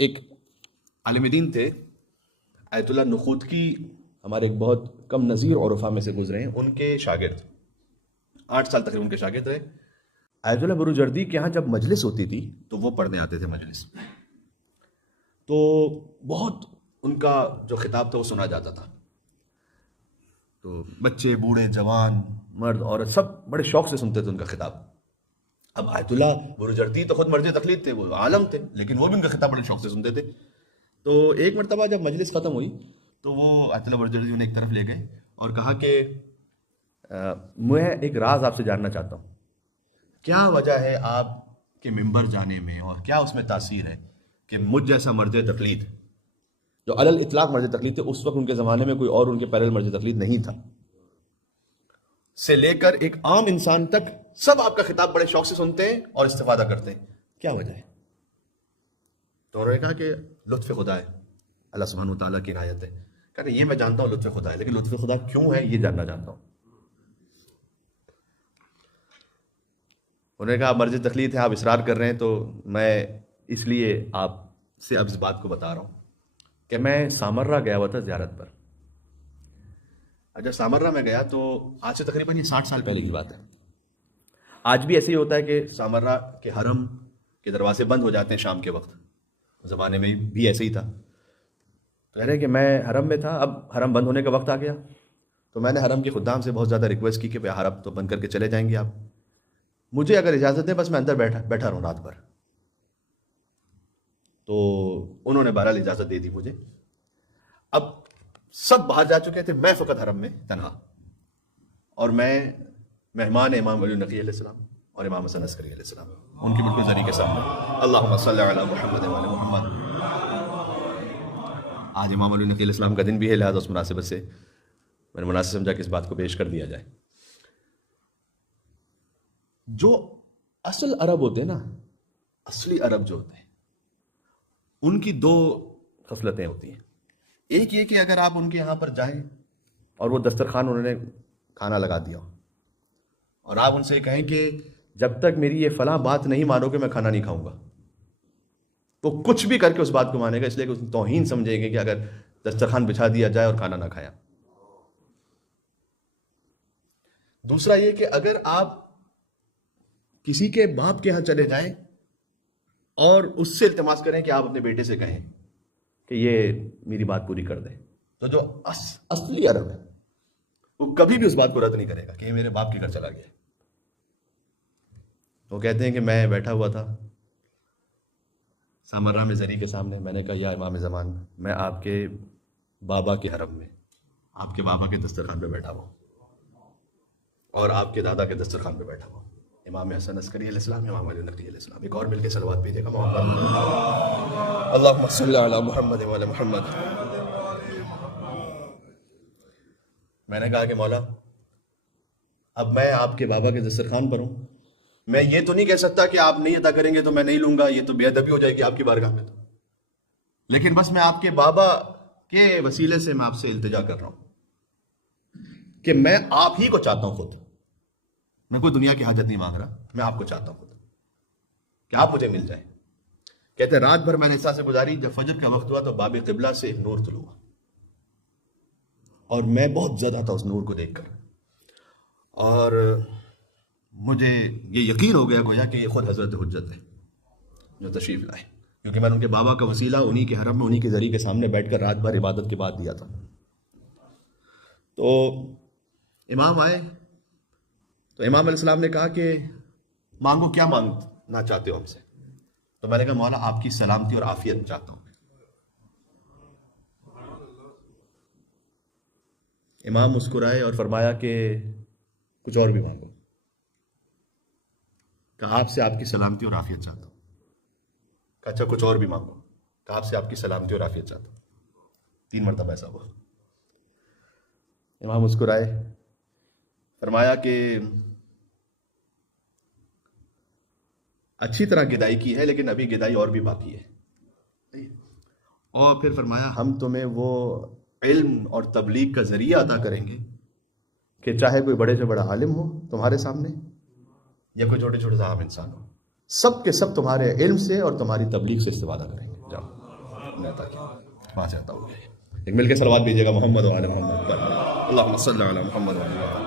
ایک عالم دین تھے آیت اللہ نخوتکی، ہمارے ایک بہت کم نظیر عرفا میں سے گزرے ہیں، ان کے شاگرد 8 سال تقریباً ان کے شاگرد رہے۔ آیت اللہ بروجردی کے ہاں جب مجلس ہوتی تھی تو وہ پڑھنے آتے تھے مجلس، تو بہت ان کا جو خطاب تھا وہ سنا جاتا تھا، تو بچے بوڑھے جوان مرد عورت سب بڑے شوق سے سنتے تھے ان کا خطاب۔ اب آیت اللہ بروجردی تو خود مرجع تقلید تھے، وہ عالم تھے، لیکن وہ بھی ان کا خطاب بڑے شوق سے سنتے تھے۔ تو ایک مرتبہ جب مجلس ختم ہوئی تو وہ آیت اللہ بروجردی انہیں ایک طرف لے گئے اور کہا کہ میں ایک راز آپ سے جاننا چاہتا ہوں، کیا وجہ ہے آپ کے ممبر جانے میں اور کیا اس میں تاثیر ہے کہ مجھ جیسا مرجع تقلید جو علی الاطلاق مرجع تقلید تھے، اس وقت ان کے زمانے میں کوئی اور ان کے پیرل مرجع تقلید نہیں تھا، سے لے کر ایک عام انسان تک سب آپ کا خطاب بڑے شوق سے سنتے ہیں اور استفادہ کرتے ہیں، کیا وجہ ہے؟ تو انہوں نے کہا کہ لطف خدا ہے، اللہ سبحانہ وتعالیٰ کی عنایت ہے۔ کہا کہ یہ میں جانتا ہوں لطف خدا ہے، لیکن لطف خدا کیوں ہے یہ جاننا چاہتا ہوں۔ انہوں نے کہا مرجع تقلید ہے، آپ اصرار کر رہے ہیں، تو میں اس لیے آپ سے اب اس بات کو بتا رہا ہوں کہ میں سامرہ گیا ہوا تھا زیارت پر۔ جب سامرہ میں گیا تو آج سے تقریباً یہ 60 سال پہلے کی بات ہے۔ آج بھی ایسے ہی ہوتا ہے کہ سامرہ کے حرم کے دروازے بند ہو جاتے ہیں شام کے وقت، زمانے میں بھی ایسے ہی تھا۔ کہہ رہے کہ میں حرم میں تھا، اب حرم بند ہونے کا وقت آ گیا، تو میں نے حرم کے خدام سے بہت زیادہ ریکویسٹ کی کہ حرم تو بند کر کے چلے جائیں گے آپ، مجھے اگر اجازت دیں بس میں اندر بیٹھا رہوں رات بھر۔ تو انہوں نے بہرحال اجازت دے دی مجھے۔ اب سب باہر جا چکے تھے، میں فقط حرم میں تنہا، اور میں مہمان امام علی نقی علیہ السلام اور امام حسن عسکری علیہ السلام، ان کی بالکل زری کے سامنے۔ اللہم صلی علی محمد و علی محمد۔ آج امام علی نقی علیہ السلام کا دن بھی ہے، لہٰذا اس مناسبت سے میں نے مناسب سمجھا کہ اس بات کو پیش کر دیا جائے۔ جو اصل عرب ہوتے ہیں نا، اصلی عرب جو ہوتے ہیں، ان کی 2 خصلتیں ہوتی ہیں۔ ایک یہ کہ اگر آپ ان کے یہاں پر جائیں اور وہ دسترخوان انہوں نے کھانا لگا دیا اور آپ ان سے کہیں کہ جب تک میری یہ فلاں بات نہیں مانو کہ میں کھانا نہیں کھاؤں گا، تو کچھ بھی کر کے اس بات کو مانے گا، اس لیے کہ اس توہین سمجھیں گے کہ اگر دسترخوان بچھا دیا جائے اور کھانا نہ کھایا۔ دوسرا یہ کہ اگر آپ کسی کے باپ کے ہاں چلے جائیں اور اس سے التماس کریں کہ آپ اپنے بیٹے سے کہیں کہ یہ میری بات پوری کر دے، تو جو اصلی عرب ہے وہ کبھی بھی اس بات کو رد نہیں کرے گا کہ یہ میرے باپ کے گھر چلا گیا۔ وہ کہتے ہیں کہ میں بیٹھا ہوا تھا سامرہ میں زری کے سامنے، میں نے کہا یا امام زمان، میں آپ کے بابا کے حرم میں آپ کے بابا کے دسترخوان پہ بیٹھا ہوا اور آپ کے دادا کے دسترخوان پہ بیٹھا ہوا، امام حسن عسکری علیہ السلام، امام علی نقی علیہ السلام۔ ایک اور مل کے صلوات بھی دیکھا، اللہم صلی علی محمد و علی محمد۔ میں نے کہا کہ مولا اب میں آپ کے بابا کے دسترخوان پر ہوں، میں یہ تو نہیں کہہ سکتا کہ آپ نہیں عطا کریں گے تو میں نہیں لوں گا، یہ تو بے ادبی ہو جائے گی آپ کی بارگاہ میں، تو لیکن بس میں آپ کے بابا کے وسیلے سے میں آپ سے التجا کر رہا ہوں کہ میں آپ ہی کو چاہتا ہوں، خود میں کوئی دنیا کی حاجت نہیں مانگ رہا، میں آپ کو چاہتا ہوں خود کہ آپ مجھے مل جائیں۔ کہتے ہیں رات بھر میں نے اس طرح سے گزاری، جب فجر کا وقت ہوا تو باب قبلہ سے ایک نور طلوع ہوا اور میں بہت زیادہ تھا اس نور کو دیکھ کر، اور مجھے یہ یقین ہو گیا گویا کہ یہ خود حضرت حجت ہے جو تشریف لائے، کیونکہ میں نے ان کے بابا کا وسیلہ انہی کے حرم میں انہی کے ذریعے کے سامنے بیٹھ کر رات بھر عبادت کے بعد دیا تھا۔ تو امام آئے تو امام علیہ السلام نے کہا کہ مانگو، کیا مانگنا چاہتے ہو ہم سے؟ تو میں نے کہا مولا آپ کی سلامتی اور عافیت چاہتا ہوں۔ امام مسکرائے اور فرمایا کہ کچھ اور بھی مانگو۔ کہا آپ سے آپ کی سلامتی اور عافیت چاہتا ہوں۔ کہا اچھا کچھ اور بھی مانگو۔ کہا آپ سے آپ کی سلامتی اور عافیت چاہتا ہوں۔ 3 مرتبہ ایسا ہوا۔ امام مسکرائے، فرمایا کہ اچھی طرح گدائی کی ہے لیکن ابھی گدائی اور بھی باقی ہے، اور پھر فرمایا ہم تمہیں وہ علم اور تبلیغ کا ذریعہ عطا کریں گے کہ چاہے کوئی بڑے سے بڑا عالم ہو تمہارے سامنے یا کوئی چھوٹے چھوٹے سے عام انسان ہو، سب کے سب تمہارے علم سے اور تمہاری تبلیغ سے استفادہ کریں گے۔ جاؤ۔ نے عطا کیا، وہاں سے عطا ہو گیا۔ ایک مل کے صلوات بھیجیے گا محمد و علی محمد پر، اللہم صلی علی محمد و علی محمد۔